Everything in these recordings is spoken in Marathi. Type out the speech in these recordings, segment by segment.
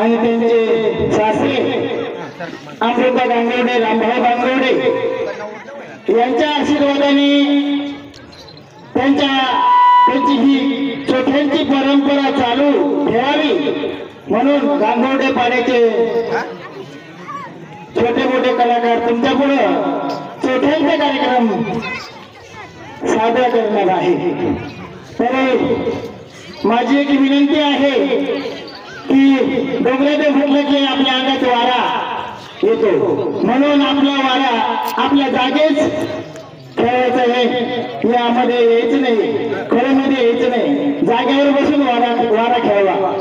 आणि त्यांचे सासरे अमृता गांगोडे, रामभाऊ गांगोडे यांच्या आशीर्वादाने त्यांची ही चोथ्यांची परंपरा चालू ठेवावी म्हणून गांगोडे पाड्याचे छोटे मोठे कलाकार तुमच्या पुढे चोथ्यांचे कार्यक्रम सादर करणार आहे। तर माझी एक विनंती आहे की डोंगराचे म्हटलं की आपल्या अंगात वारा येतो, म्हणून आपला वारा आपल्या जागेच खेळायचं आहे, यामध्ये यायचं नाही, खोऱ्यामध्ये यायचं नाही, जागेवर बसून वारा खेळावा।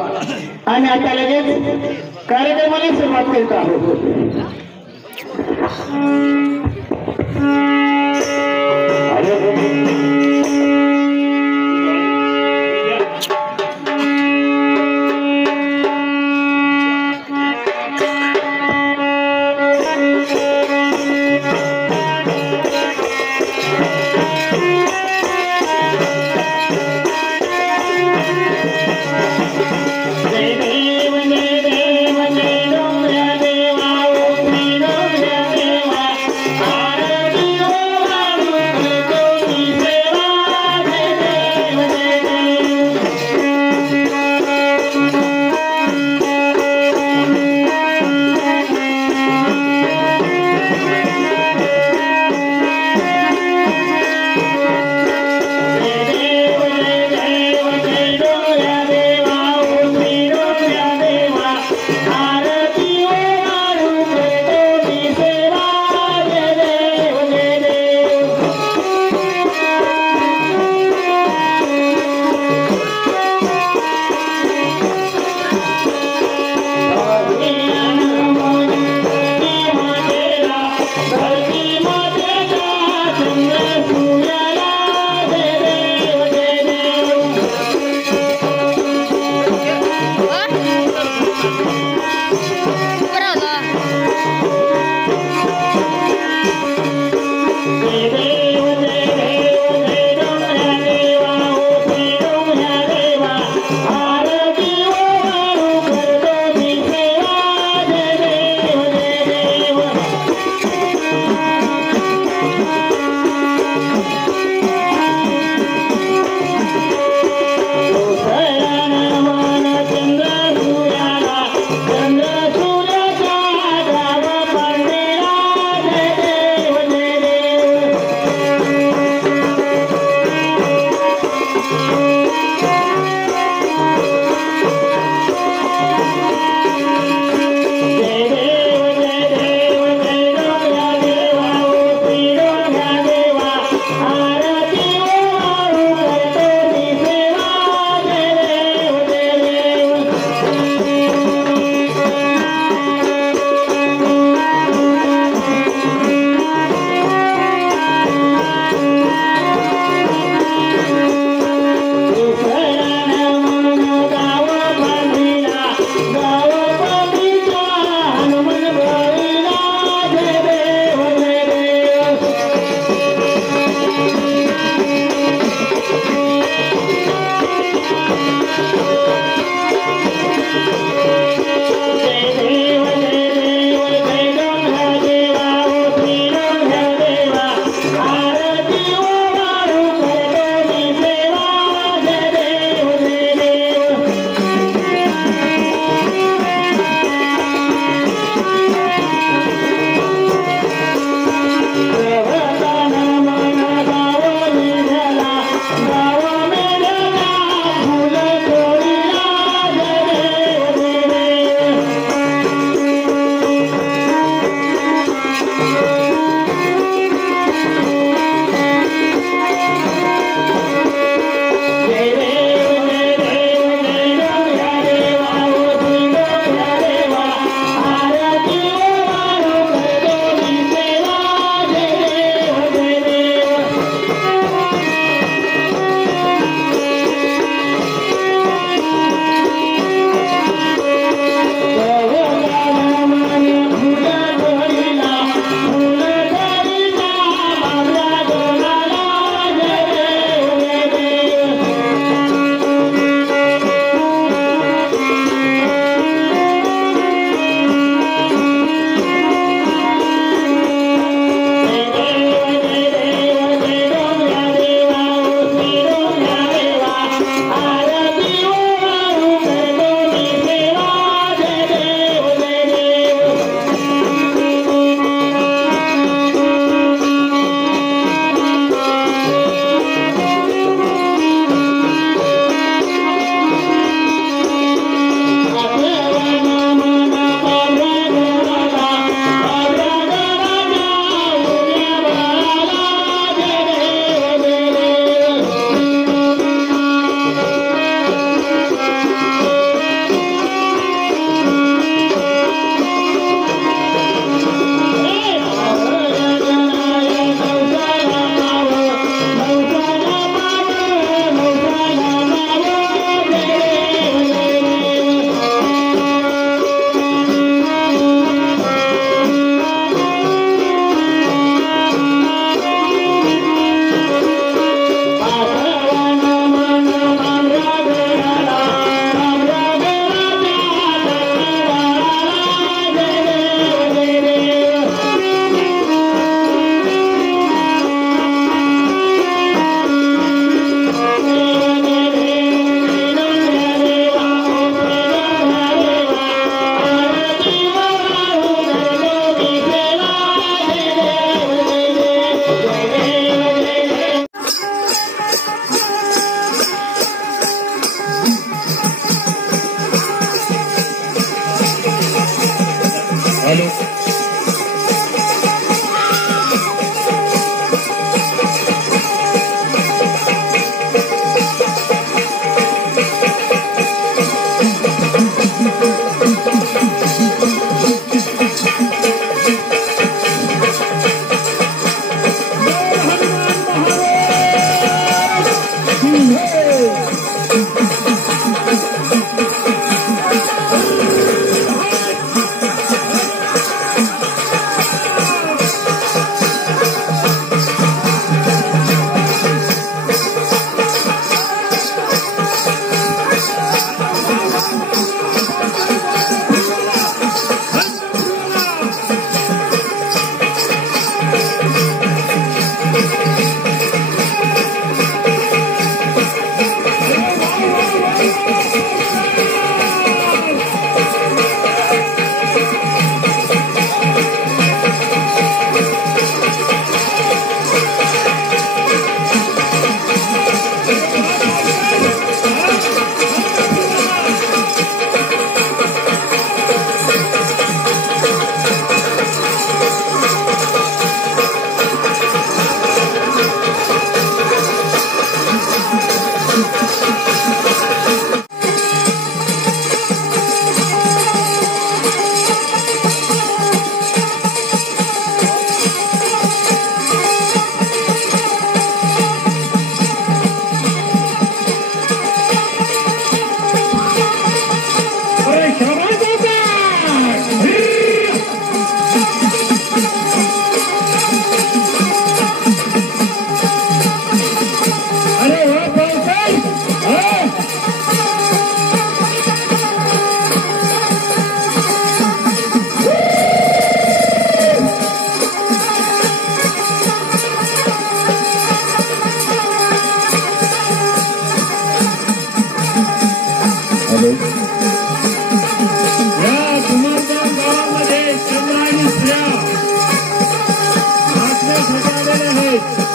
आणि आता लगेच कार्यक्रमाला सुरुवात करत आहोत। जय देव जय देव जय डोंगऱ्या देवा, ओ श्री डोंगऱ्या देवा, आरती ओ मध्ये या कुमारगाव गावामध्ये चंद्र आणि श्रेया नाचण्यासाठी आलेले आहेत.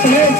Ramaya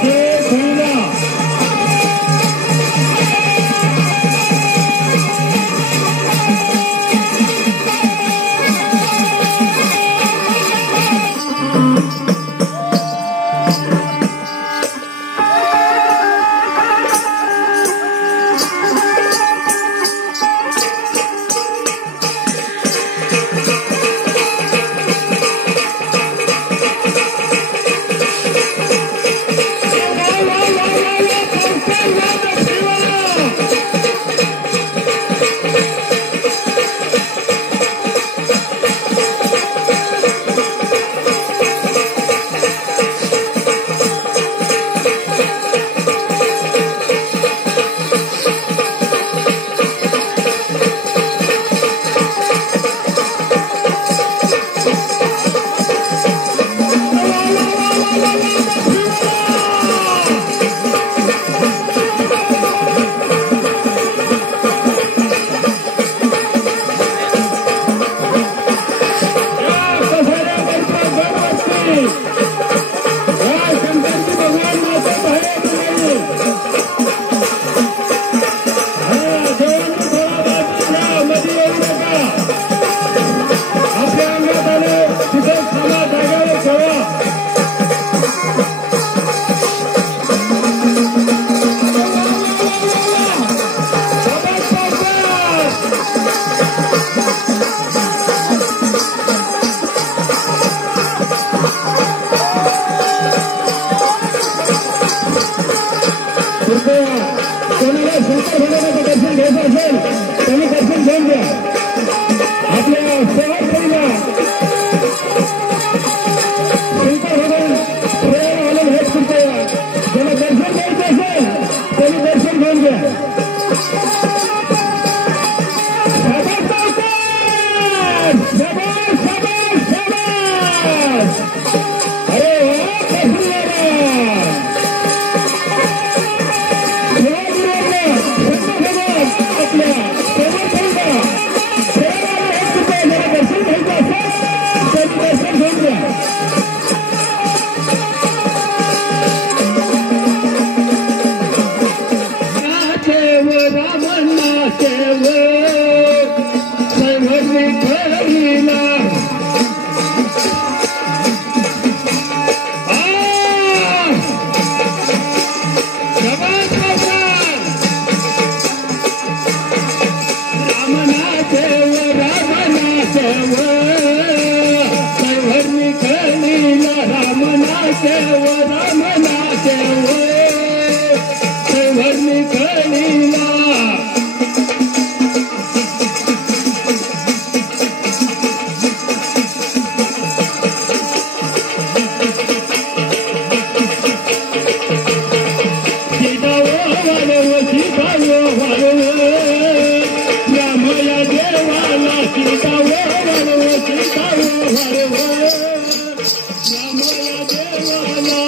Devala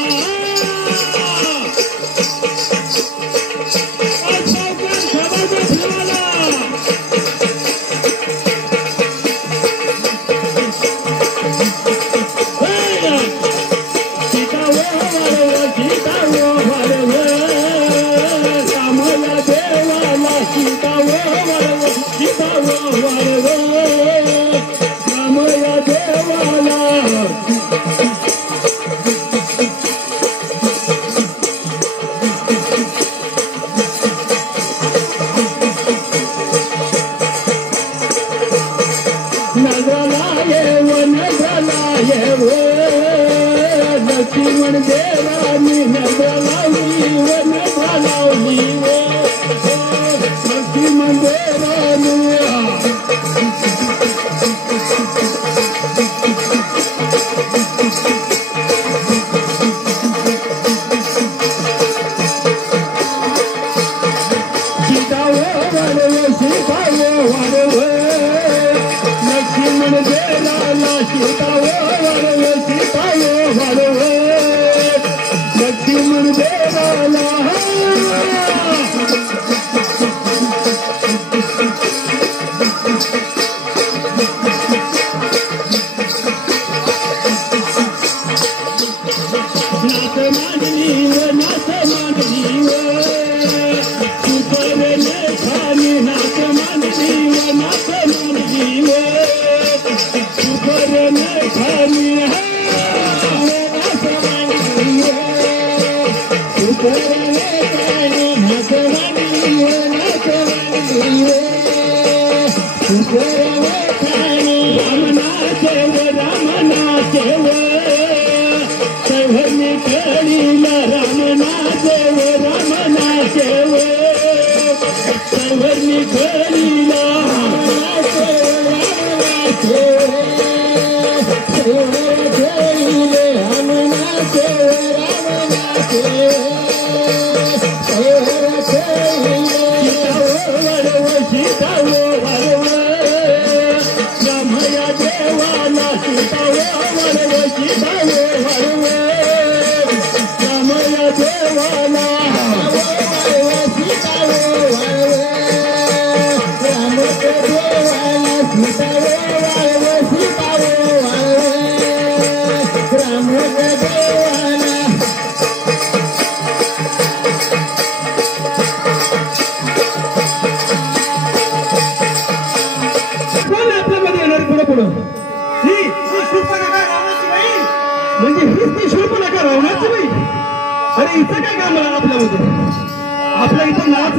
लक्ष्मण देवानी नजर लावली व नजर लावली व लक्ष्मण देवानी म्हणजे हीच ती शूर्पणखा रावणाची बाई. अरे इथं काय काम आहे आपल्यामध्ये? आपल्या इथं नाच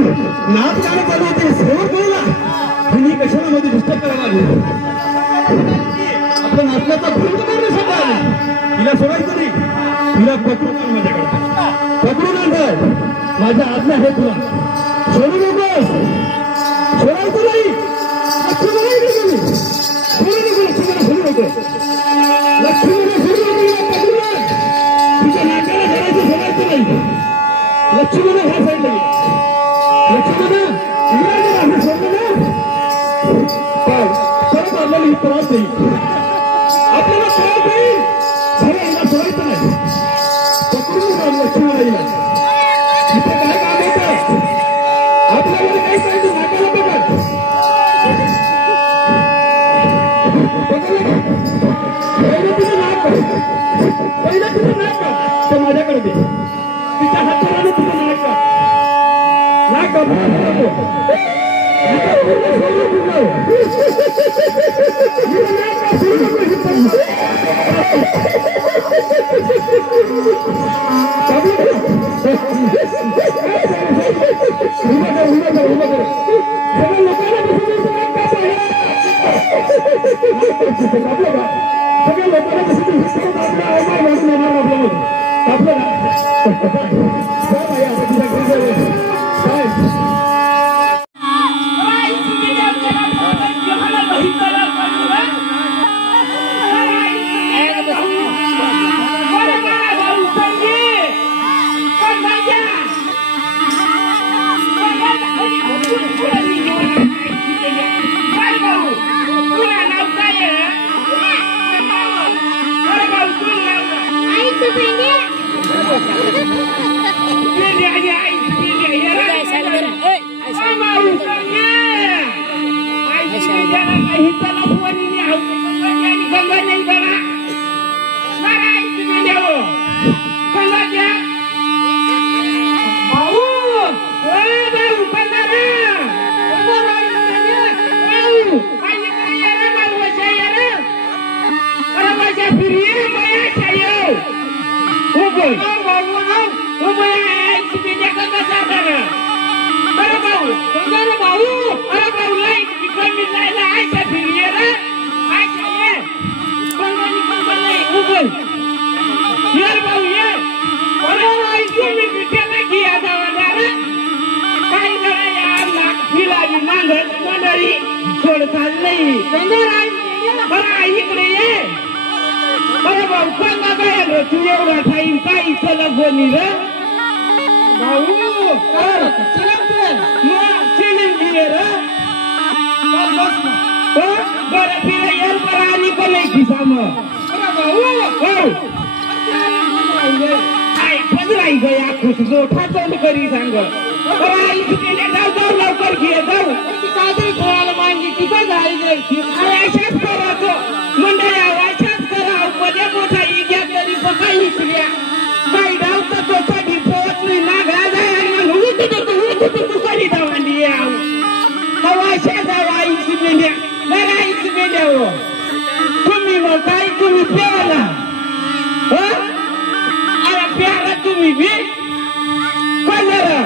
गाणं चालू होते समोर बोलला तुम्ही कशाला मध्ये डिस्टर्ब करायला लागले? आपल्या नाचण्याचा भूत करण्यासाठी आले. तिला सोडायचं नाही, तिला पकडून आण माझ्याकडे, पकडून आण. माझ्या आज्ञा आहे तुला, सोडू नको, सोडायचं नाही. लक्ष्मीला सोडू नको, लक्ष्मीला सोडू नको, लक्ष्मीला सोडू नको. पकडून आण, तुझ्या नाकाला धरायचं, सोडायचं नाही. लक्ष्मीला ह्या साईडला लक्ष्मीला असं सोडलं ना परत आपल्याला ही त्रास देईल, आपल्याला त्रास देईल. खरं याला सोडायचं नाही. पकडून आण लक्ष्मीला येईल. इथे काय काम होतं आपल्याकडे? काही पाहिजे नाकाला बघत पहिलं तुझं नाक पहिलं तुझं नाक तर माझ्याकडे दे. तिच्या हाताने तुझं नाक नाक सगळ्या लोकांना भाऊ सोड चाललंय बरं इकडे ये अरे भाऊ कोणा काय रे तू एवढा टाईम काय चला बोनी रे भाऊ सिलेंडर बरं तिला येईल बरं आणि का नाही खिसा मग भाऊ काय पंधराई गया खुश मोठा तोंड करी सांग जाऊ लवकर घे जाऊ काहीतरी खेळायला मांगी तिथं जायचं अशाच करायचो मंडळ्या अशाच करा मध्ये मोठा इग्या तरी बघा इकड्या काही डावता तो कधी पोहोच नाही नागरा जाय आणि तू कधी धावांडी हवाशा जावा इची मेंढ्या बघा इची मेंढ्या हो तुम्ही मग काय तुम्ही प्याला अरे प्याला तुम्ही बी काय जरा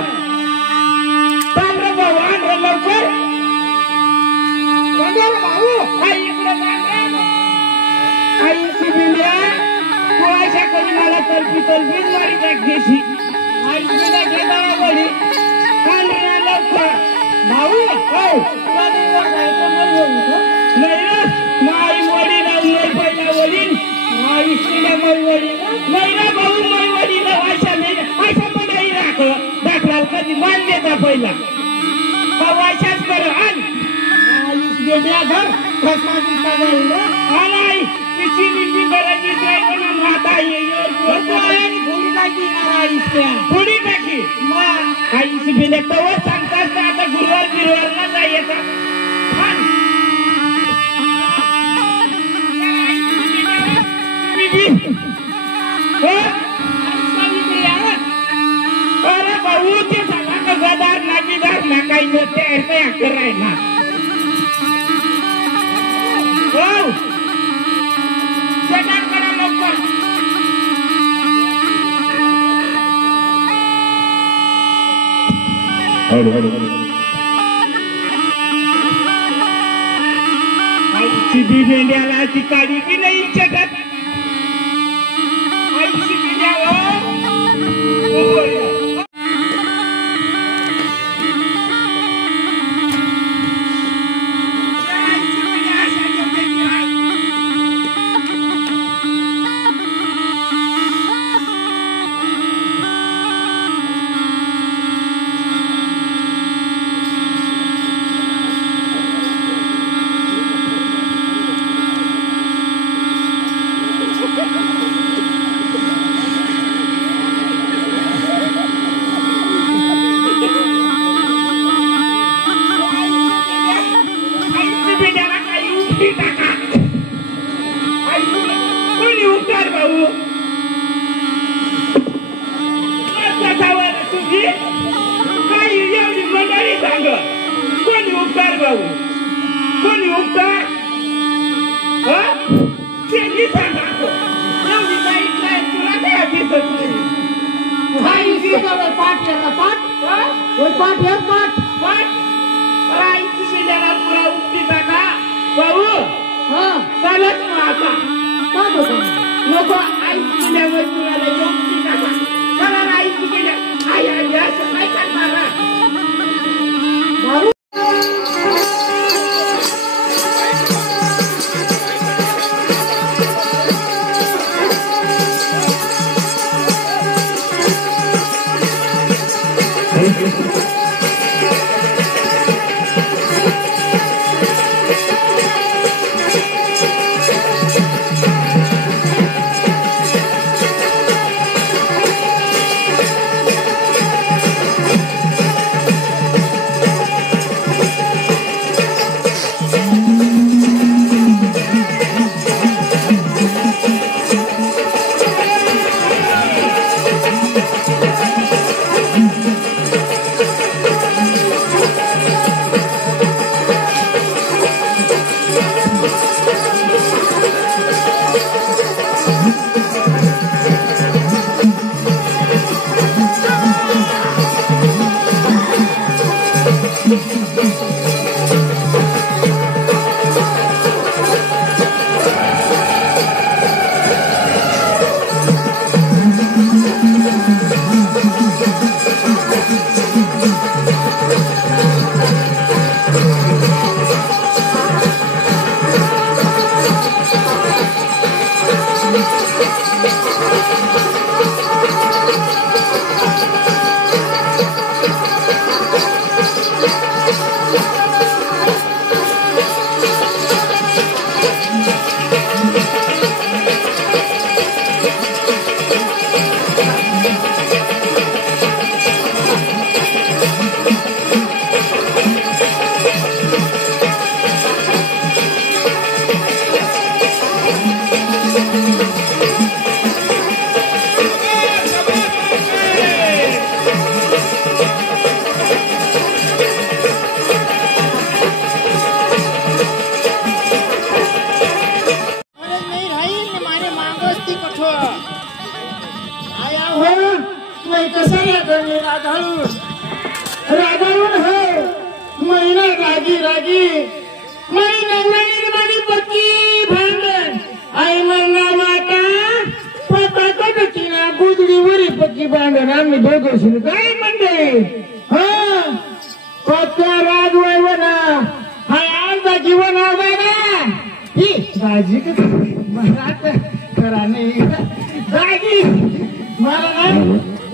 तांब्र भाऊ आंध्र लवकर आई इकडे आईची मेंढ्या तू अशा करून मला तलपी मारी टाकतेशी आईची मेंढ्या घेता वडी तांब्र लवकर भाऊ हो नाही ना माई वडी लावली पहिला वडील आईची माई वडी नाही ना भाऊ माई वडीला अशा पण नाही दाखला कधी मान देता पहिला अशाच कर आण घर नाही तिची बिची गरजी माता पुढी टाकी आईची बिले तवर सांगतात आता गुरुवार बिरुवारला जायचा अरे भाऊ ते सांगा का गदार ना बिदार ना काही नसते कराय ना हो करा लवकर आईची बी मेंढ्याला ती काढी की नाही चटत आईची मेंढ्याला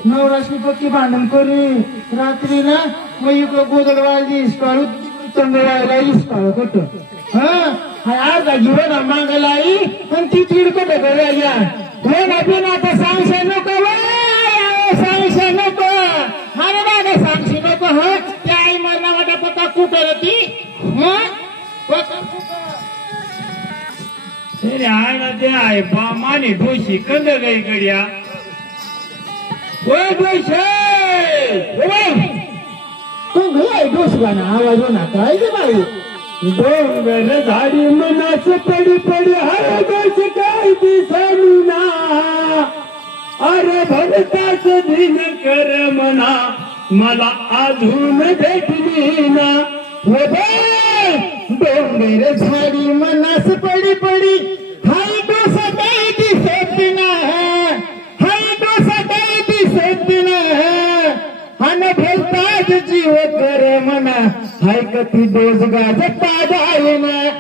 नवराशी पक्की भांडण करी रात्री ना मग इकडं गोदडवायला इसकाळू चंद्रवायला इसकाळू कट अर्धा जीवन मागायला आई आणि ती चिडकट करायला हो ना पण आता सांगशे नको सांगशे नको अरे ना सांगशे नको ह त्या आई मरणा वाटा पत्ता कुठं ती आहे ना ते आहे माने डोशी कंद गाई गड्या आवाज होणार काय गे बाई डोंगर झाडी मनाच पडी पडी हरदोष काय दिसना अरे भरताच दिन कर मना मला अजून भेटली ना डोंगर झाडी मनास पडी पडी हाय डोसा काय दिसत ना हाय डोसा काय दिसत ना हन भरताच जीव कर मना हाय कधी डोस गाजता जाय ना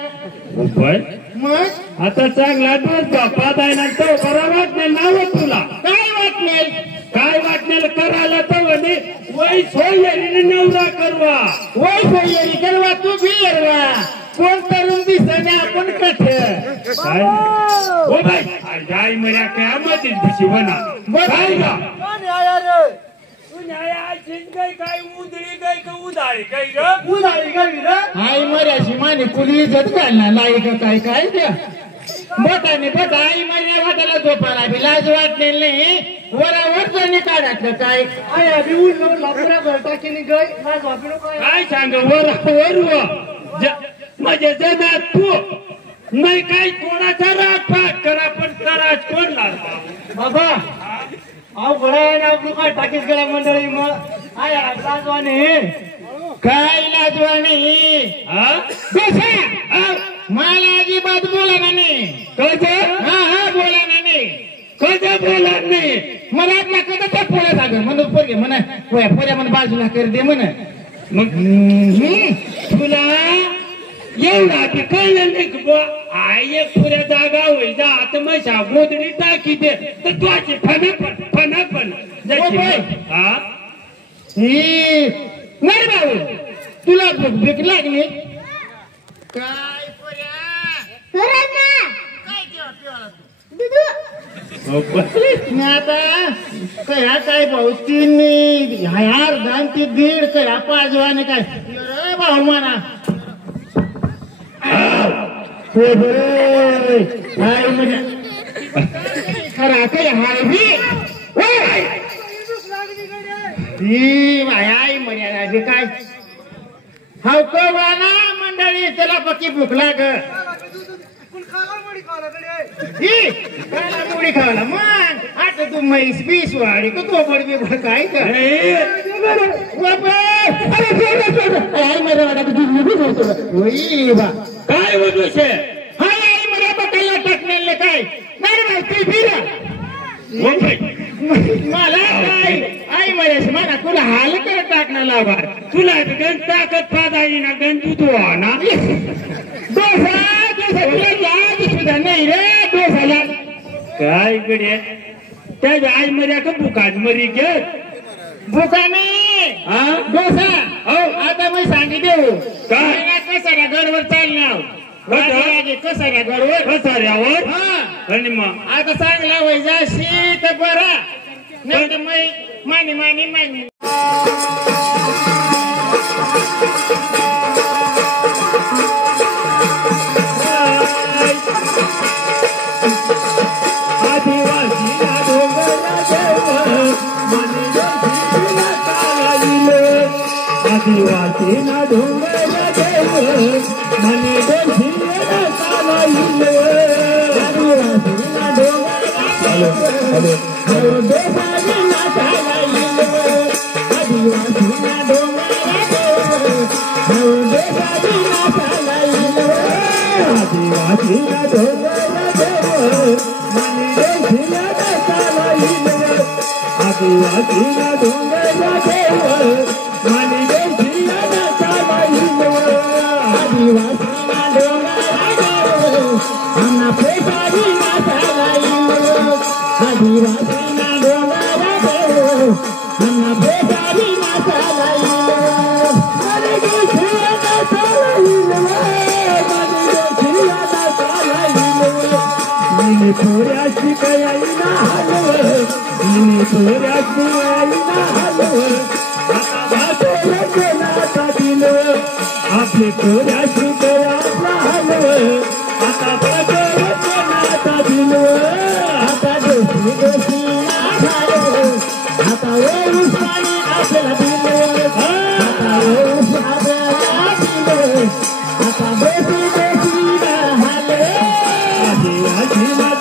मग आता चांगला डोस बापात आहे ना तो बरा वाटणार नाव तुला काय वाटणार काय वाटणार करायला तर म्हणे वै सोयरीने नवरा करवा वय सोयरी करवा तू बिरवा कोण तरुण दिसणे आपण कठ काय हो बाई आई मर्या काय मतीच दिशी बना काय गा काय उधळी काय का उधाळी काय ग उधाळी काय आई मर्याशी माने कुणी इज्जत घालणार लायक काय काय द्या बोटाने बोट आई माझ्या वाटाला झोपायला बी लाज वाटलेली नाही वरावर जाणे काढातलं काय काय सांग वर म्हणजे जमा तू नाही काय कोणाचा राग करा पण करा कोण लागला बाबा अहो घोडा काय टाकीस गेला मंडळी मग आय लाजवाने काय लाजवाने मला अजिबात बोला नाही कध हा बोला नाही कध बोला नाही मला ना कधी त्या पोळ्या जाग म्हणून पोरगे म्हणा पोऱ्या म्हणून बाजूला कर दे म्हण मग तुला एवढा की कळलं नाही आई एक पुऱ्या जागा होईल जा आता मशा गोदडी टाकी दे तर तुझी फन हा नाही भाऊ तुला भूक लागली काय आता कया काय भाऊ तीन यार दान ती दीड कया पाचवाने काय भाऊ म्हणा काय म्हणजे खरा काय हाय आई म्हणे काय हाव कवाना मंडळी त्याला पक्की भूक लाग मुडी खावला मग आता तू म्हैस बीस वाडी का तो बडबी काय काय वदूश हाय आई मला बघायला टाकलेले काय नाही माहिती फिरा मला काय आई मला म्हणा तुला हाल करत टाकणार लावा तुला गण ताकद पादाई ना गण तू ना डोसा तुला याद सुद्धा नाही रे डोसाला काय गड्या त्या आई मर्या का बुकाज मरी घे भुका नाही डोसा हो आता मी सांगितले काय कसाऱ्या गडवर चालणार कसाऱ्या गडवर कसाऱ्यावर हा आणि मग आता चांगला वय जाशी तर बरा नाही तर मानी मानी मानी आदिवासी ना डोंगर देव मने देशिया चालाईल आदिवासी ना डोंगर देवानी ना चालाईल आदिवासी ना डोंगर देव देवानी ना चालाईल आदिवासी ना डोंगर देव मने देशिया चालाईल आदिवासी ना डोंगर देव मने थोड्याशी कयाईना हलव थोड्याशी कयाईना हलव आता भाषेला नाता दिलं आपले थोड्याशी कयाला हलव आता भाषेला नाता दिलं आता दोषी दोषी हलव आता ओळूस पाणी आपल्याला दिलं आता ओळूस आपल्याला दिलं आता दोषी दोषी हलव आदिवासीला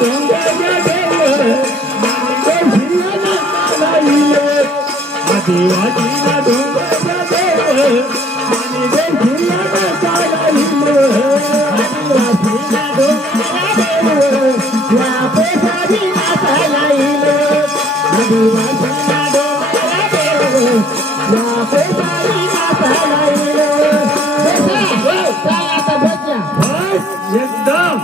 आदिवासीला डोंगर देव आणि देशियाला चालाईल आदिवासीला डोंगर देव या पेशारीला चालाईल आदिवासीला डोंगर देव या पेशारीला चालाईल आता बच्चा एकदम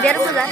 biar bulan.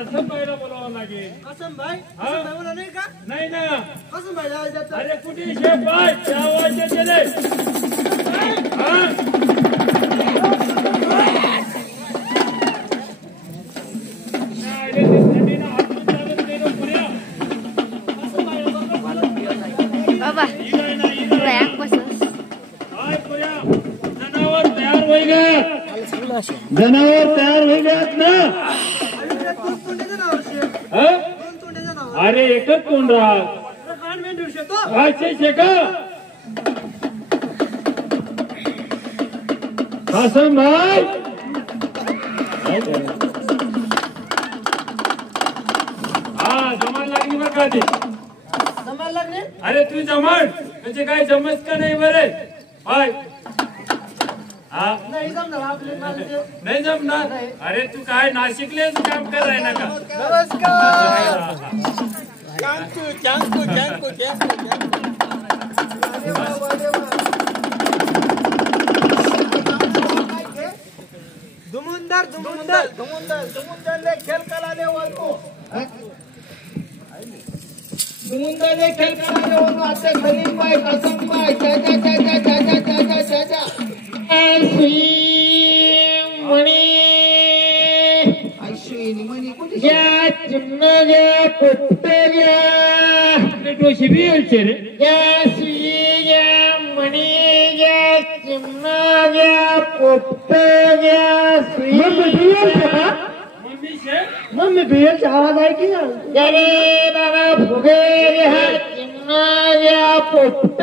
कसं बाईला बोलावं लागेल. कसं भाई हा? कसं भाई नाही का नाही ना. कसं भाई आवाज देतो अरे कुठे शेफ बाय त्या आवाज येते रे. हा? नाही रे, ते थंडीनं हातून चालत नाही रे पुऱ्या. बाबा ही काय ना, ही काय ना. प्रयाग बसस काय पुऱ्या? जनावर तयार होई ग. जनावर तयार होई गयात ना. अरे दोन तोंडाचं नाव शेफ हा? दोन तोंडाचं नाव अरे एकच कोण राहत. अरे कान मेंढू शकतो अच्छा शेका. हसन भाई हा जमायला लागली बरं का ते. जमायला लागले अरे तू जमण म्हणजे काय जमत का नाही बरे. हाय हा नाही जमणार आपले माणसं. नाही जमणार. अरे तू काय नाशिकलेच काम कराय ना का. नमस्कार अरे वा, वा, अरे वा. धुमुंदर धुमुंदर धुमुंदर धुमुंदरले खेळ कराले वरतो धुमुंदरले खेळ कराले वरतो आता खरीप पाय कसम पाय चाचा चाचा चाचा चाचा चाचा अश्विनी मणी कुठे या चिमण्या कुठल्या डोशी बी यायचे रे. या सुईया मणीया चिमण्या कुठल्या सुईया. मम्मी शे मग मी बियरचा आवाज ऐकी ना. गेले बाबा फुगे हा चिमण्या पोट्ट.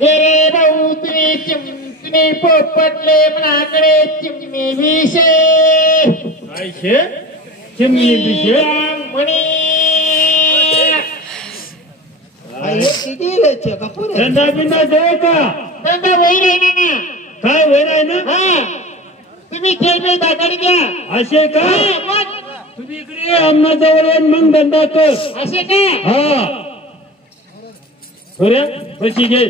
गेले भाऊ तुम्ही चिमणी पोपटले मनाकडे चिमणी विषय काय शे चिमणी बिशे. म्हणे धंदा बिंदा दे का. धंदा वैर आहे ना. काय वेळ आहे ना. हा तुम्ही खेळ नाही दाखवली द्या. असे का. मग तुम्ही इकडे ये, आम्हाजवळ ये, मग धंदा कर. असे काय हा बरे कशी घे.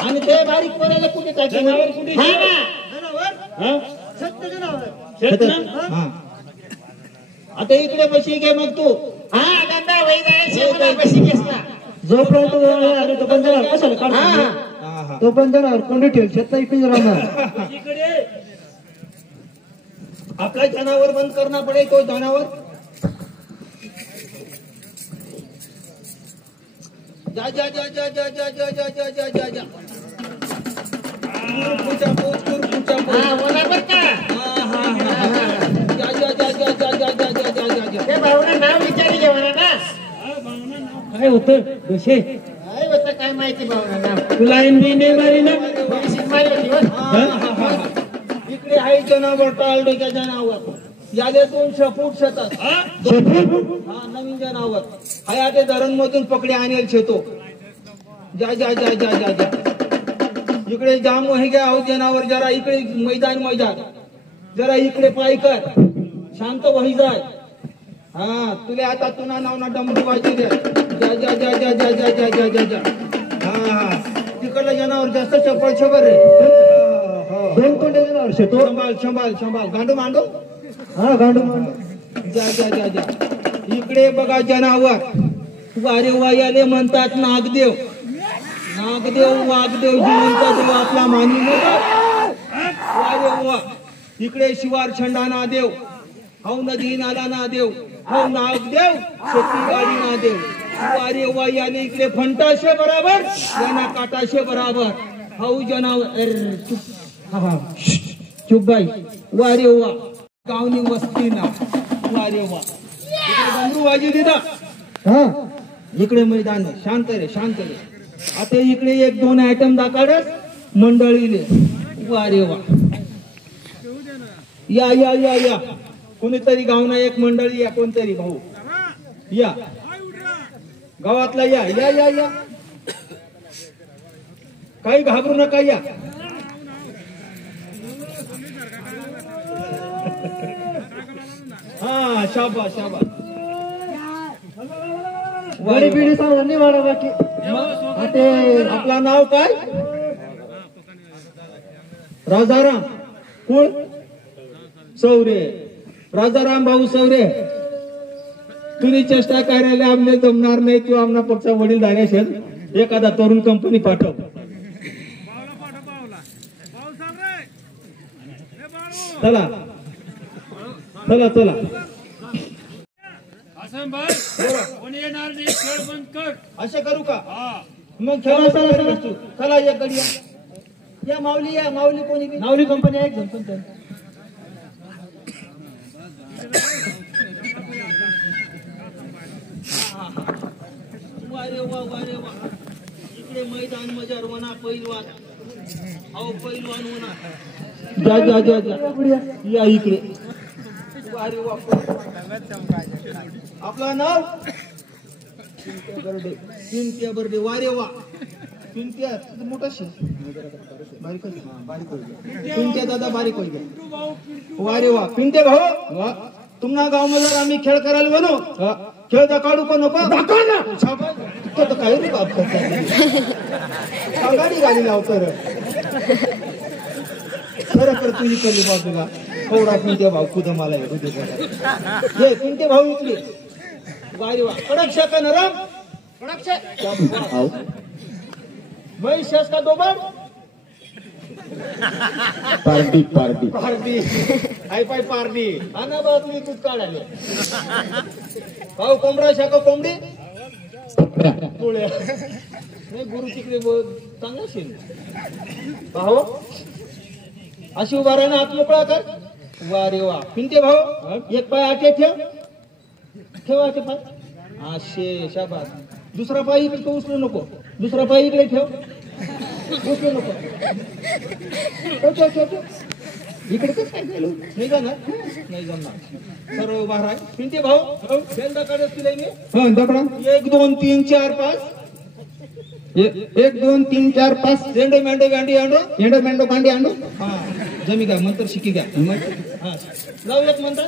आणि ते बारीक पोराला कुठे टाकले. जनावर कुठे हा शे? ना. जनावर हा? सत्य जनावर शेत ना. आता इकडे बशी घे मग तू. हा धंदा वैर आहे शेवला बशी घेस ना. जोपर्यंत तो पण जाणार कशाला काढतो तो पण जाणार कोंडी ठेव शेत इकडे राहणार. इकडे आपला जनावर बंद करना पडे. तो जनावर जा जा जा जा जा जा जा जा जा जा जा जा पूजा पोच कर पूजा पोच. बरोबर का. जा जा जा जा जा जा जा जा जा जा जा. ते भावना नाव विचारी घेऊन ना. काय होतं कसे काय होतं काय माहिती भावना नाव. तुला इंदी नाही मारी ना. थोडीशी मारी होती हो. इकडे आहे जनावर टाळडोच्या जनावर. याले 200 फूट शेतात. हा नवीन जनावर हाय. आता धरण मधून पकडे आणेल शेतो. जा जा जा जा जा जा. इकडे जाम हे घ्या हो जनावर. जरा इकडे मैदान मैदान जरा इकडे पाय कर. शांत वही जाय. हा तुला आता तुना नाव ना डमडी वाजी दे. जा जा जा जा जा जा जा जा जा जा. हा तिकडलं जनावर जास्त चपळ छबर रे. दोन कोंडे जाणार शेतो. संभाल संभाल संभाल. गांडू मांडू. हा गांडू जा जा जा जा. इकडे बघा जनावर. वारे वायाले म्हणतात नागदेव. नागदेव वाघदेव जिवंत देव आपला मानू नका. वारे वा. इकडे शिवार छंडाना देव. हौ नदी नाला ना देव. हौ नागदेव शेतीवाडी ना देव. वारे वा याने इकडे फंटाशे बराबर यांना काटाशे बराबर. हौ जनावर चुप बाई. वारे वा गावनी वस्ती ना. वारे वा. इकडे डमरू वाजी दिदा. हा इकडे मैदान आहे. शांत रे शांत रे. आता इकडे 1-2 आयटम दाखवडस मंडळीले. वारे वा. या या या या. कोणीतरी गावना एक मंडळी या. कोणतरी भाऊ या गावातला या या या या. काही घाबरू नका या. हा शाबास शाबास. गाडी बिडी सांगून नाही वाढा बाकी. ते आपला नाव काय. राजाराम कुळ सौरे राजाराम भाऊ सौरे तुम्ही चेष्टा करायला आमने जमणार नाही. तू आमना पक्ष वडील धारेशन एखादा तरुण कंपनी पाठव. चला चला चला असं बस कोणी येणार नाही. खेळ बंद कर. असं करू का? हा मग चला चला चला चला एक गडी या माऊली या माऊली कोणी बी. नावली कंपनी आहे एकदम तुमचं. वारे वा वारे वा इकडे मैदान मजार वना पैलवान अहो पैलवान वना जा जा जा जा या इकडे. वारे वा आपलं नाव पिंट्या बर्डे. वारे वा पिंट्या मोठा शे बारीक पिंट्या दादा बारीक होईल. वारे वा पिंट्या भाऊ तुम्हाला गाव मध्ये आम्ही खेळ करायला म्हणू. खेळ तर काढू पण नको काय रे बाप गाडी गाडी लावतर खरं कर तुझी कली बाजूला थोडा पिंट्या भाऊ खुद मला हे पिंट्या भाऊ इथले. वारे वा कडक शक नरम कडक शक महिषास का दोबड पार्टी पार्टी पार्टी आय पाय पार्टी आना बा तुम्ही दूध काढाले. भाऊ कोंबडा शाका कोंबडी पोळ्या नाही गुरु तिकडे चांगला शेल. भाऊ अशी उभा राहा ना हात मोकळा कर. वारे वा पिंटे भाऊ एक पाय आटे ठेव ठेवाचे पाय असे शाबास. दुसरा पाय इकडे उचलू नको. दुसरा पाय इकडे ठेव उचलू नको. इकडे कसं काय झालं नाही जाणार नाही जमणार. सर्व उभा राहा. पिंटे भाऊ बेलदा काढत तुला मी 1 2 3 4 5 1 2 3 4 5 झेंडो मेंडो गांडी आंडो झेंडो मेंडो गांडी आंडो. हा जमी घ्या मंत्र शिकी घ्या. हा लावू एक मंत्र.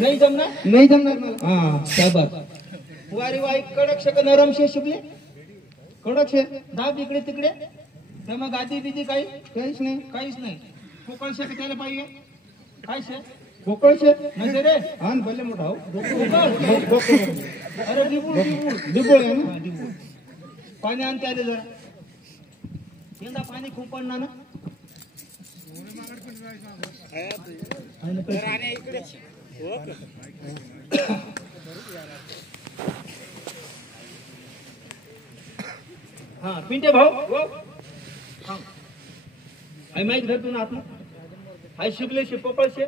नाही जमणार नाही जमणार मला. हा शाबास. वारी वाई कडक शक नरम शे शिकले कडक शे दाब इकडे तिकडे. मग गादी बिदी काही काहीच नाही काहीच नाही. पोकळ शे त्याला पाहिजे काय शे पोकळ शे म्हणजे रे हा भले मोठा हो. अरे डिबुळ डिबुळ डिबुळ आहे ना डिबुळ. पाणी आणते आले जरा यंदा पाणी खूप पडणार ना. हा पिंटे भाऊ आई माहीत घरतून आत आई शिकले शे पोकळ शे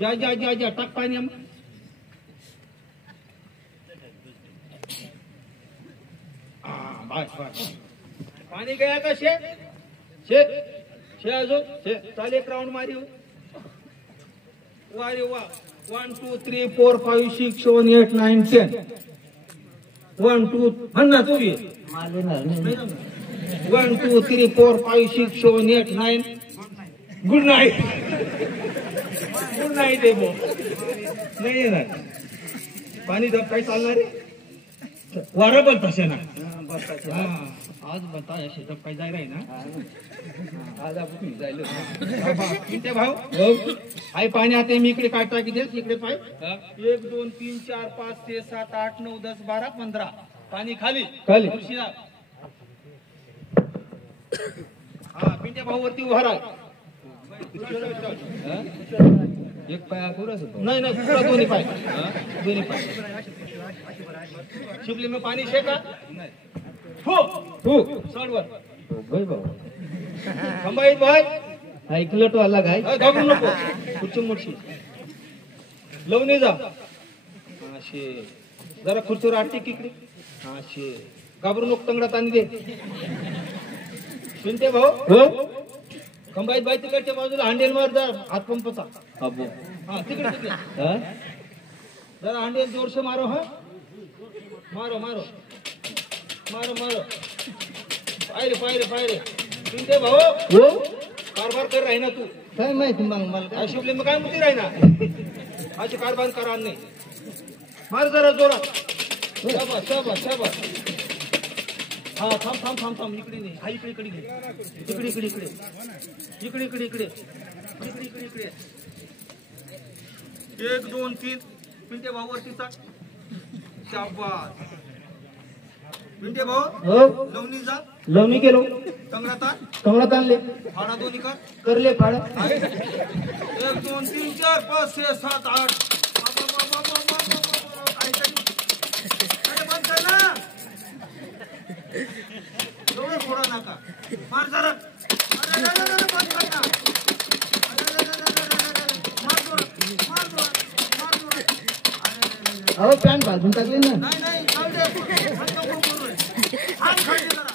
जा जा जा जा टाक पाणी आम. पाणी गया का शे शे शे अजून शे चाल एक राऊंड मारी. वारे वा 1 2 3 4 5 6 7 8 9 10 1 2 म्हणा तू ये 1 2 3 4 5 6 7 8 9 गुड नाईट गुड नाईट आहे भाऊ. नाही येणार पाणी जप काही चालणार आहे. वारा पण तसे ना आज बता असे जप काही जाय राही ना आज आपण जायलो. भाऊ आई पाणी आता मी इकडे काढता किती इकडे पाय 1 2 3 4 5 6 7 8 9 10 12 15 पाणी खाली खाली. हा पिंट्या भाऊ वरती उभा राहा. एक पाय पुराच नाही नाही पुरा दोन्ही पाय दोन्ही पाय शिपली में पाणी शेका हो हो सडवर भाई भाऊ खंबाईत भाई ऐकलं तो आला काय घाबरू नको. खुर्ची मोठी लवणे जा असे जरा खुर्चीवर आटी इकडे असे घाबरू नको. तंगडा ताणी दे पिंटे भाऊ हो. खंबाईत बाई तिकडच्या बाजूला हँडेल मार जा हात पंपचा. हा तिकडे तिकडे जरा हँडेल जोरसे मारो. हा मारो मारो मारो मारो पायरे पायरे पायरे. पिंटे भाऊ हो कारभार कर राही ना तू काय माहिती मला शिवले मग काय मुती राही ना अशी कारभार करा नाही. मार जरा जोरात. शाबास शाबास शाबास हा थांब थांब थांब थांब इकडे नाही हा इकडे इकडे घे इकडे इकडे इकडे इकडे इकडे इकडे इकडे इकडे इकडे 1 2 3 पिंटे भाऊ वरती चाल शाबास पिंटे भाऊ हो लवणी जा लवणी केलो कंगरात आणले फाडा दोन्ही कर करले फाड 1 2 3 4 5 6 7 8 अरे बंद कर ना एवढं फोडा नका मार जरा अरे बंद कर ना मार जोरात अहो पॅन्ट घालून टाकले ना नाही जाऊ दे हात खाली जरा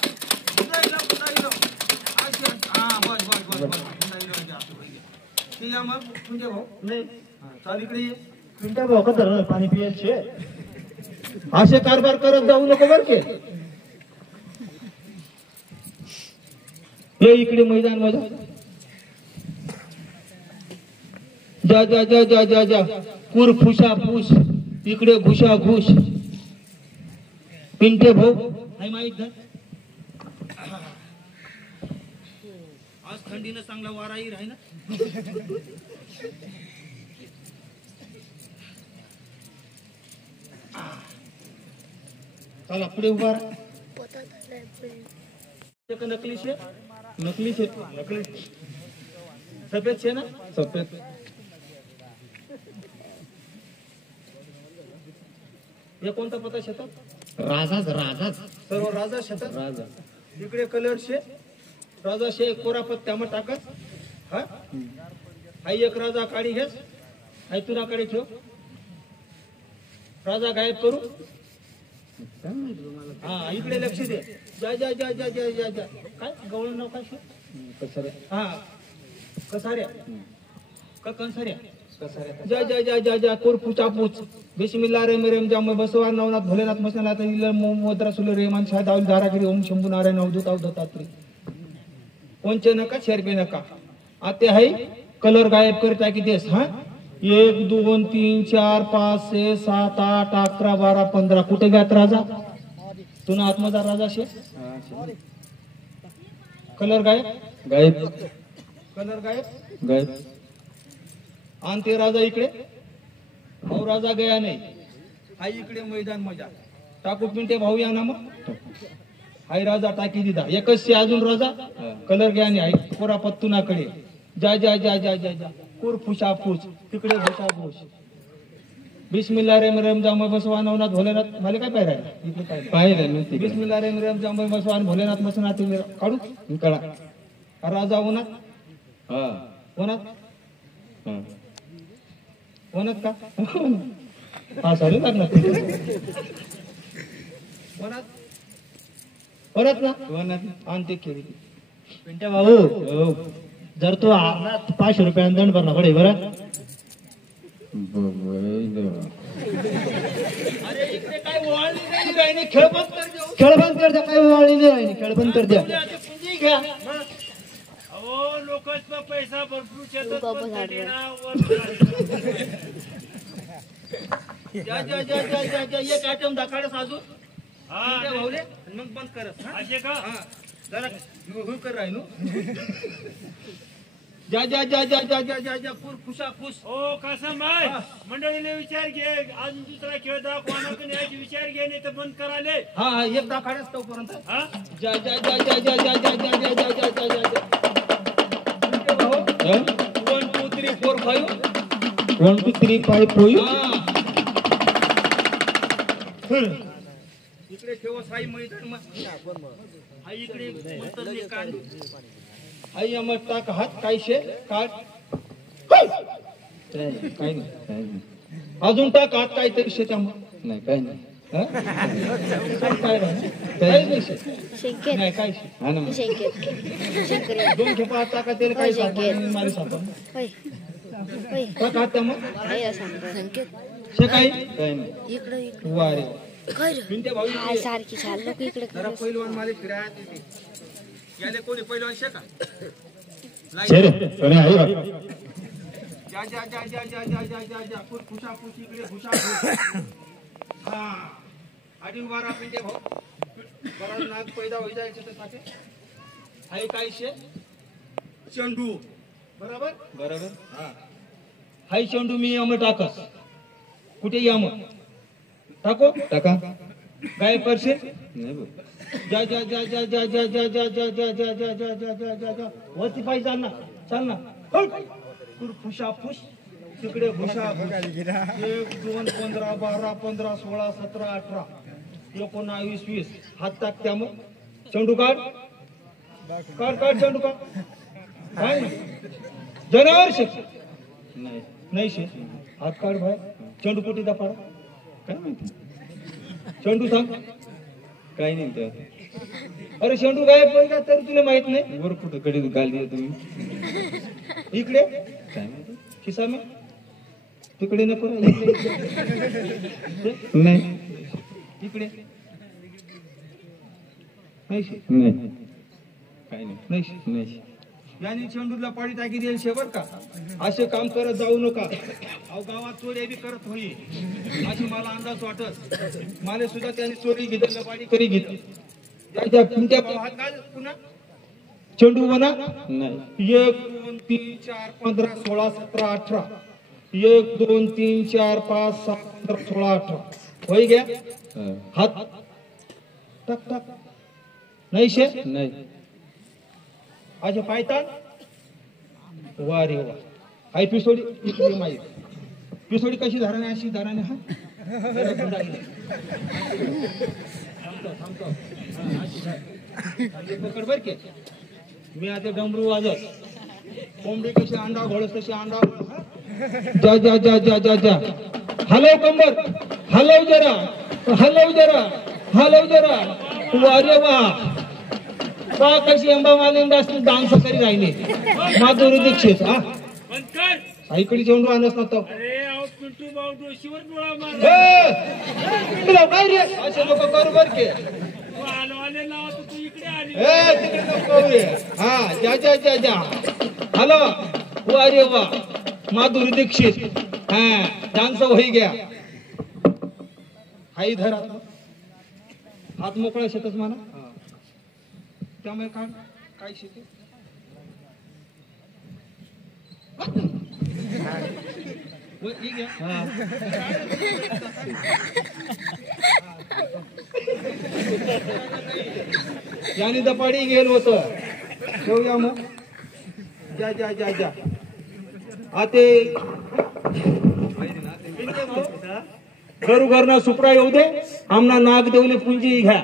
बस या मग तुझे भाऊ नाही चाल इकडे ये पिंट्या भाऊ का धरलं पाणी पियाचे असे कारभार करत जाऊ नको बर के ये इकडे मैदान मध्ये जा जा जा जा जा जा कुर फुसा फुस इकडे घुसा घुस पिंटे भाऊ हाय माईक धर आज थंडीनं चांगला वाराही राही ना चला पुढे उभा राहा. नकली शे नकली से नकली सफेद शे ना सफेद हे कोणता पता शेतात राजाच सर्व राजा शेतात राजा इकडे कलर शे राजा शे कोरा पत्त्यावर टाकत हा हाय एक राजा काढी घेस हाय तुला कडे ठेव राजा गायब करू हा इकडे लक्ष दे जा जा जा जा जा जा जा काय गवळण नाव काय शे कसाऱ्या हा कसाऱ्या का कंसाऱ्या जा जा जा जा जा कोर पुचा पुच बिस्मिल्लाह रहमान रहीम जाम बसवा नवनाथ भोलेनाथ मसनाथ मोद्रा सुल रेमान शाह दाऊल धारागिरी ओम शंभू नारायण अवधूत अवधतात्री कोणचे नका शेरबे नका आते है कलर गायब करता की देश हा 1 2 3 4 5 6 7 8 11 12 15 कुठे घ्यात राजा तुना आत्मदार राजा शे कलर गायब गायब कलर गायब गायब आणि ते राजा इकडे भाऊ राजा गया नाही हाय इकडे मैदान मजा टाकू पिंटे भाऊ या ना मग हाय राजा टाकी दिदा एकच से अजून राजा कलर गया नाही हाय कोरा पत्तुनाकडे जा जा जा जा जा जा कोर फुसा फुस तिकडे घुसा घुस बिस्मिल्लाह रहमान रहीम जाम बसवा नवनाथ भोलेनाथ मला काय पाहिजे इकडे काय पाहिलं नव्हती बिस्मिल्लाह रहमान रहीम जाम बसवा भोलेनाथ मसनाथ काढू कळा राजा होणार हा होणार हा होणार का हा सॉरी लागणार होणार ना कोणात आणते खेळी पिंट्या भाऊ जर तो अर्धा 500 रुपयांना दंड भरला कडे बरं अरे इकडे काय वळली नाही काय नाही खेळ बंद कर देऊ खेळ बंद कर द्या काय वाळी नाही खेळ बंद कर द्या पुंजी घ्या अहो लोकच पैसा भरपूर शेतात जा जा जा जा जा जा एक आयटम दाखवस अजून हा भाऊले मग बंद करस असे का हा जरा हुळ कर राहिनो जा जा जा जा जा जा जा जा फुर खुशा खुश ओ कसं माय मंडळीने विचार घे अजून दुसरा खेळ दाखवाना याची विचार घे नाही तर बंद कराले हा हा एक दाखवस तोपर्यंत हा जा जा जा जा जा जा जा जा जा जा जा जा जा जा 1 2 3 4 5 1 2 3 5 4 इकडे ठेव साई मैदान हा इकडे उतरले काढ आई मग टाक हात काय शे काढ काय नाही अजून टाक हात काहीतरी शे त्या नाही काय नाही काय नाही शे नाही काय शे हा ना दोन खेपा हात टाका त्याला काय सापड मारी सापड टाक हात त्या मग शे काय काय नाही वारे पिंट्या भाऊ सारखी छान लोक इकडे जरा पहिलवान मालिक फिरायला याले कोणी पहिलवान शे का शेरे अरे आई जा जा जा जा जा जा जा जा जा फुट खुशा खुश इकडे खुशा खुश हा आधी वारा पिंटे भाऊ बराच नाग पैदा होई जायचे त्यासाठी आहे काय शे चेंडू बरोबर बरोबर हा हाय चेंडू मी यम टाकस कुठे यम टाको टाका काय करशील नाही बोल जा जा जा जा जा जा जा जा जा जा जा जा जा जा जा जा जा वरती पाहिजे चाल ना फुशा फुश तिकडे भुशा 1 2 15 12 15 16 17 18 19 20 हात टाक त्या मग चेंडू काढ चेंडू काढ काय जनावर शिक नाही शिक हात काढ भाई चेंडू कुठे दापाड काय माहिती चेंडू सांग काय नाही त्या अरे चेंडू गायब होईल का तर तुला माहित नाही वर कुठं कडे गाली तुम्ही इकडे काय माहिती खिसा में तिकडे नको नाही इकडे नाही काय नाही याने चेंडूला पाडी टाकी देईल शेवर का असे काम करत जाऊ नका अहो गावात चोरी बी करत होई अशी मला अंदाज वाटत मला सुद्धा त्याने चोरी घेतली पाडी करी घेतली त्याच्या पिंट्या हात घाल पुन्हा चेंडू म्हणा 1 2 3 4 15 16 17 18 1 2 3 4 5 6 15 16 18 होई गया हात टक टक नाही शे नाही अच्छा पायतान वा रे वा आई पिसोडी इकडे माहित पिसोडी कशी धाराने अशी धाराने हा थांबतो पकड बर के मी आता डमरू वाजत कोंबडी कशी अंडा घोळस तशी अंडा जा जा जा जा जा जा हलव कंबर हलव जरा वा रे वा का कशी अंबा मालिंदा डान्स करी राहिले माधुरी दीक्षित हा साईकडे चेंडू आणस ना तो काय रे असे लोक करू बर के तिकडे नको हा जा जा जा जा हॅलो वा रे वा माधुरी दीक्षित हा डान्स होई गया हाई धर हात मोकळा शेतच म्हणा त्यामुळे काय शेते याने दपाडी गेल होत ठेवूया मग जा जा जा जा आते घरू सुपडा येऊ दे आमना नाग देवले पुंजी घ्या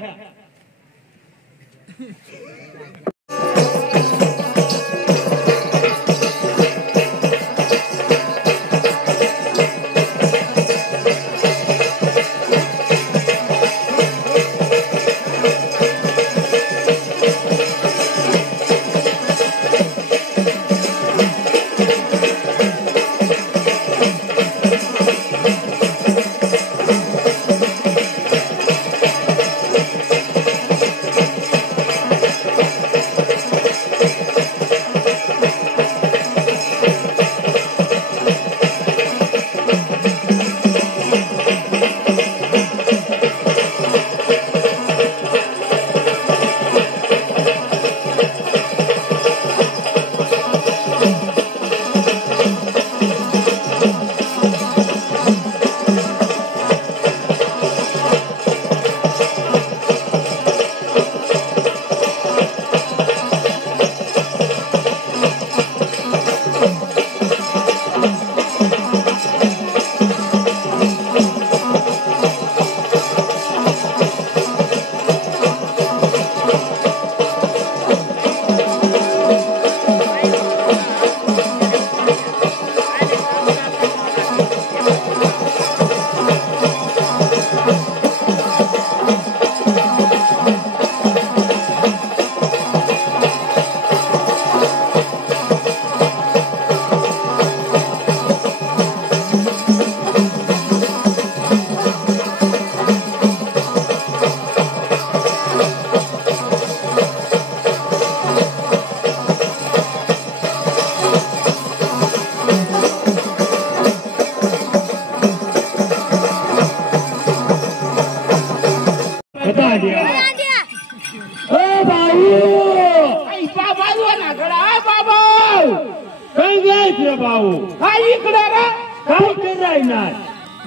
नाहीत रे भाऊ हा इकडे रे काय करायणार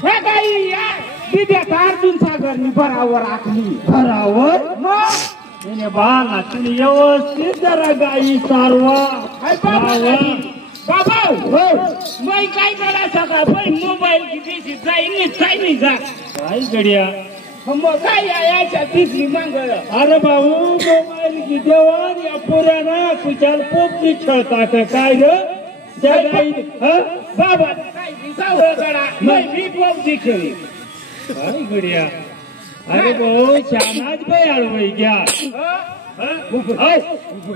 हे काही या दिद्याचा अर्जुन सागरनी भरावर आखली घरावर मग तिने बाळा तुम्ही व्यवस्थित जरा गाई चालवा हाय बाबा मी काय करा सकाळ पण मोबाईल किती जाईन जा काय गड्या मग काय यायच्या दिसली मंगळ अरे भाऊ मोबाईल कितीवर या पोऱ्याना तुझ्याला पोपली खेळता का काय रे त्या गाई बाबा काय दिसावं करा मी पोपची खेळी काय गड्या अरे भाऊ श्यामाच बाई आळवई घ्या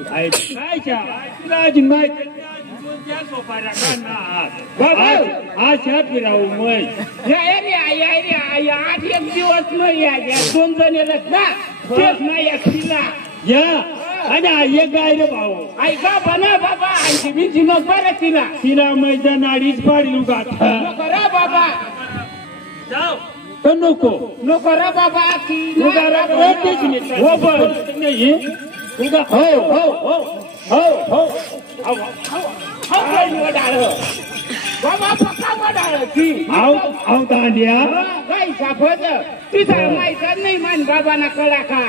काय तुला अजून माहिती आशा फिरावं मै या 8 दिवस नाही या 2 जण येतात ना तेच नाही या तिला या आणि एक गाय रे भाऊ आई का बना बाबा आणखी बिंची मग बरं तिला मैदान अडीच पाडली गाठा नको रा बाबा जाऊ पण नको रा बाबा की हो नाही उगा बाबा पक्का वडाळ की आव दांड्या काय सापड तिचा माहिती नाही मान बाबांना कळा का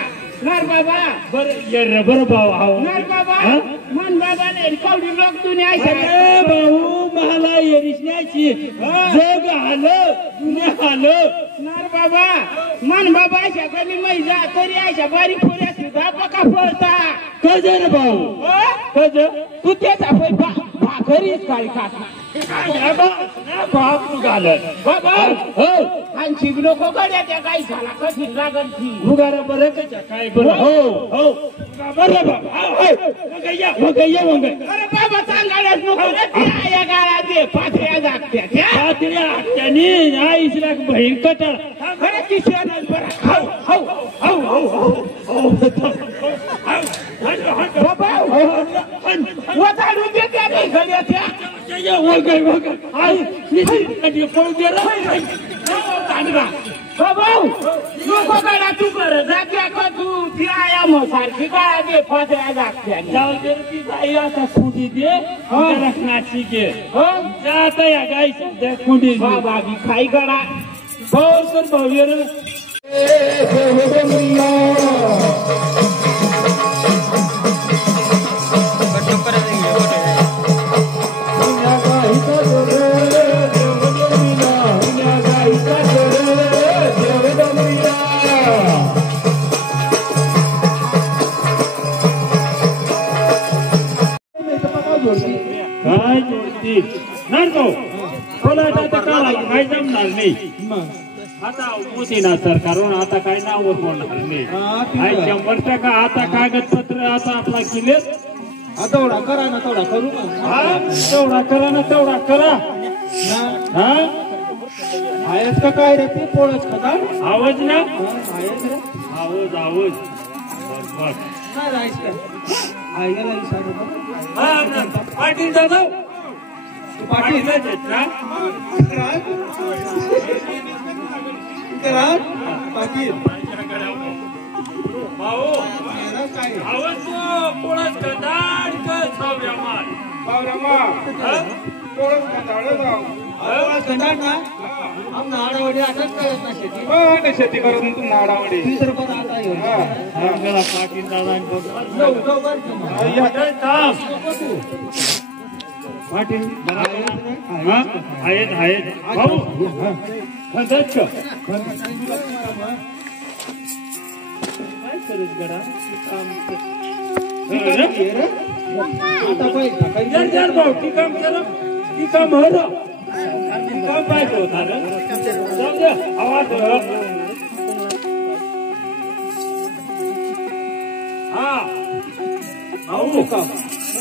नर बाबा बरं भाऊ हाव नर बाबा मन बाबा ने कवडी लोक दुनिया अरे भाऊ मला येरिशण्याची जग आलं दुनिया आलं नर बाबा मन बाबा अशा कमी मै जा तरी अशा बारी पोऱ्या सुद्धा पका पळता कज रे भाऊ कज तू त्याचा भाकरीच काय खाता बाप घालत बाबा आणि शिगलो कोकड्या त्या काही झाला कठीण लागल ती उगारा बरं कशा काय बरं हो बरं बाबा अरे बाबा चांगलाच नको रे या गाळा दे पाथऱ्या जागत्या त्या पाथऱ्या त्याने आईस लाख बहीण कटाळ खरं किशोरच बरं बाबा वताडून देत्या नाही घड्या त्या बाबा नको गाडा तू कर जात्या का तू ती आया मग सारखी गाळा दे पाथऱ्या जागत्या जाऊ दे ती गाई आता खुडी दे नाची घे जाता या गाई सध्या खुडी बाबा बी खाई गाडा भाऊ तर भाऊ काय जोडती नाही तो कोणाचा काय जमणार नाही आता मोदी ना सरकारवर आता काय नाव बोलणार नाही 100% आता कागदपत्र आता आपला क्लिअर तेवढा करा ना तेवढा करू ना तेवढा करा ना तेवढा करा हा आहेच का काय रे ते पोळच का आवाज ना आहेच रे आवाज आवाज काय राहायच का आईला सांगतो पाटील दादा पाटील पाटील भाऊ आवाज कोणाच कदाड सावऱ्या माल शेती करून तुम्हाला आडावडी 20 रुपये आता येईल पाटील दादा पाटील आहेत भाऊ खंदच काय करत गडा आता पाहिजे भाऊ ती काम केलं ती काम हरं काम पाहिजे होता आवाज हा भाऊ काम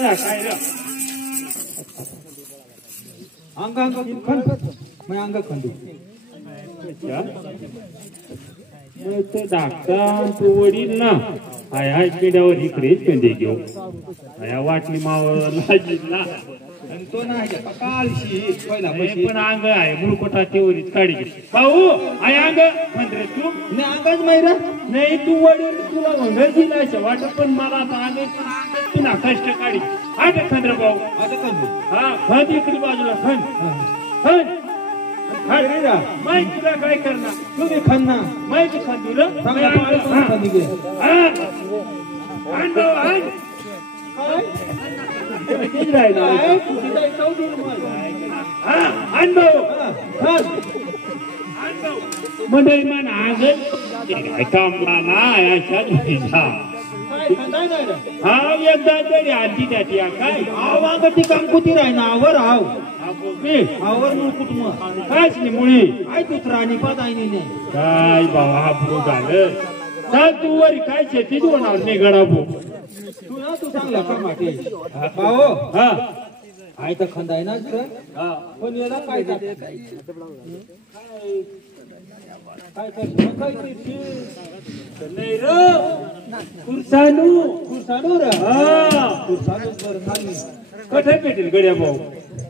काय रे अंग मैं अंग खंडू तो धाकटा तो वडील ना हाय हाय पिढ्यावर इकडेच पेंदे घेऊ हाया वाटली मावळ लाजीत ना आणि तो नाही कालशी पहिला हे पण अंग आहे मुळकोटा तेवढीच काढी भाऊ आहे अंग म्हणजे तू अंगाच माहिरा नाही तू वडील तुला वंगर दिला वाटत पण मला आता अंग पुन्हा कष्ट काढी आठ खंद्र भाऊ आता करतो हा खंद इकडे बाजूला खंद खंद माहिती तुला काय करणार तुम्ही खन्ना माहिती खंदूला मंडळी मन आगत काम हा एकदा तरी आधी त्याची काय आवागती काम कुठे राही ना आवर आव आवर कुटुंब कायच नाही मुळी काय तुत्रा आणि पद आहे नाही काय बाबा हा बुडू झालं चाल तू वरी काय शेतीच होणार नाही गडाबो तू ना तू चांगला का माटे भाऊ हा आहे तर खंद आहे ना पण याला काय नाही र खुर्सानू खुर्सानू रे हा खुर्सानू बर खाली कठे भेटेल गड्या भाऊ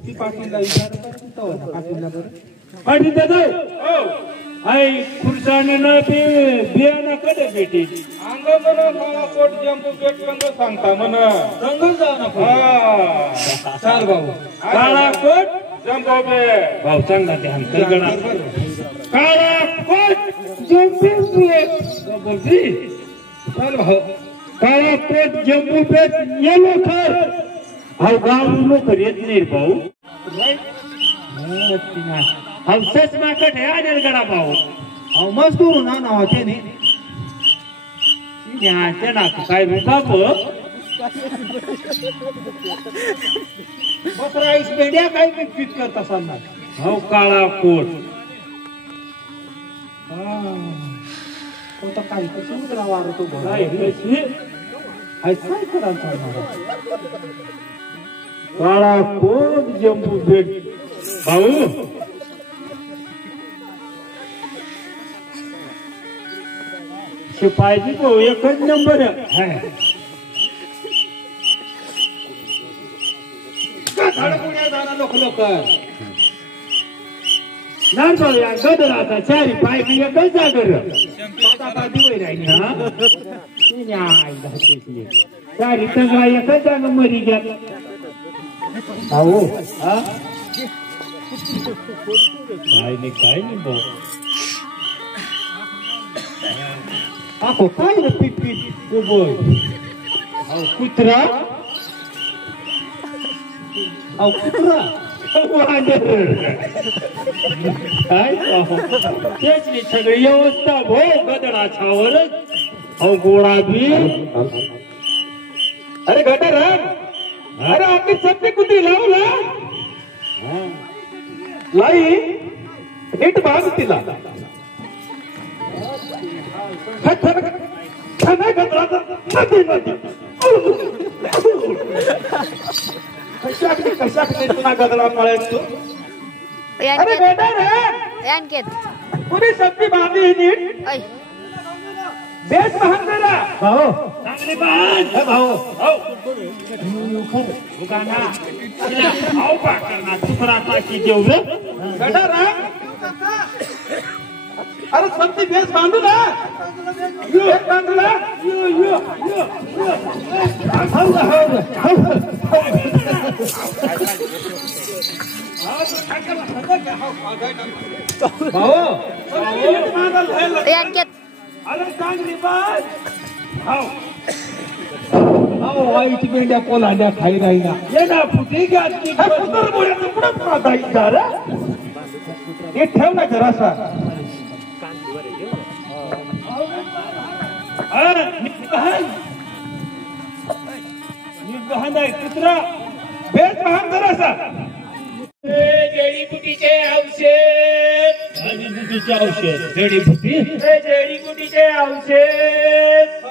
ती पाटीलला विचार पाटीलला बरं पाटील दादा हाय खुर्सानूला ते बियाणं कधी भेटेल अंग मला कोट जम्बू पेट कंग सांगता म्हणा जंगल जाऊ नका चाल भाऊ काळा कोट जम्बो बे भाऊ चांगला ते हंकर गडा काळा कोट जम्बो बे चाल भाऊ काळा कोट जम्बो बे येलो खर हाव गाव लोक येत नाही भाऊ हाव सच माकट है आनेल गडा भाऊ अहो मजदूर ना नाव त्याने त्याला काय बाप बकरा आईस भेड्या काय फिट करत असाल ना हो काळा कोट तो तर काही समुद्रा वारतो काय कशी काय करायचं काळा कोट जम्बू भेट भाऊ शिपायची भाऊ एकच नंबर आहे लोक लोक नाही भाऊ या गदर आता चारी पाय एकच जागर चारी सगळा एकच जागा मरी घ्या भाऊ हा काय नाही भाऊ आखो काय रे पीट पीट बोय कुत्रा अहो कुत्रा काय तेच नाही सगळी व्यवस्था भो गदराछावरच अहो गोळा बी अरे गटर अरे आपली सत्य कुठे लावला लाई नीट बाग तिला कशा तुला गदरा पळायचो अरे यांकेत कुणी सत्य बांधली नीट ऐ बेस महान करा भाऊ चांगली बाज भाऊ दुकाना आव पाकरना तुकडा टाकी देऊ रे गटर अरे सत्य बेस बांधू ना बेस बांधू ना यांकेत अरे चांगली बाज आईची पेंड्या कोलांड्या खाई राहिला ये ना फुटी घातली हे ठेव ना जरासा बहान आहे कुत्रा बेस महान जरासा जडीबुटीचे औषध जडीबुटीचे औषध जडीबुटीचे औषध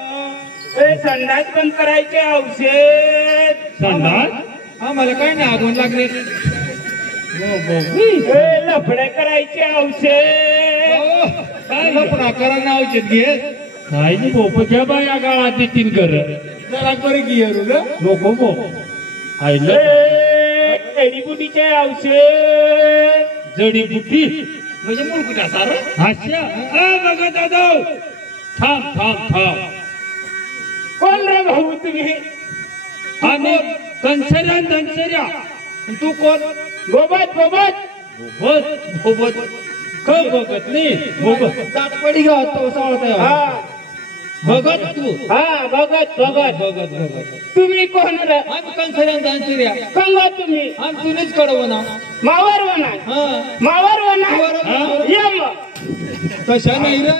संडास बंद करायचे औषध संडास आम्हाला काय नाही आगवण लागले लफडे करायचे औषध काय लपडा करा औषध घे काय नाही बोपच्या बाया गावात येतील घर जरा बरे गियर नको बो जडीबुटीचे औषध जडीबुटी म्हणजे मुळकुटा सारं हास्य बघा दादा थांब थांब थांब कोण रे भाऊ तुम्ही आम्ही दनसऱ्या तू कोण बोबत बोबत सोबत का बघत नाही बघत दात पडी गा तो सावळता हा बघत तू हा बघत बघत बघत बघत तुम्ही कोण रे आम्ही कंसऱ्या दानचिऱ्या सांगा तुम्ही आम्ही तुनेच कडव ना मावर वना हा मावर वना मावर वना. ये मग कशा नाही रे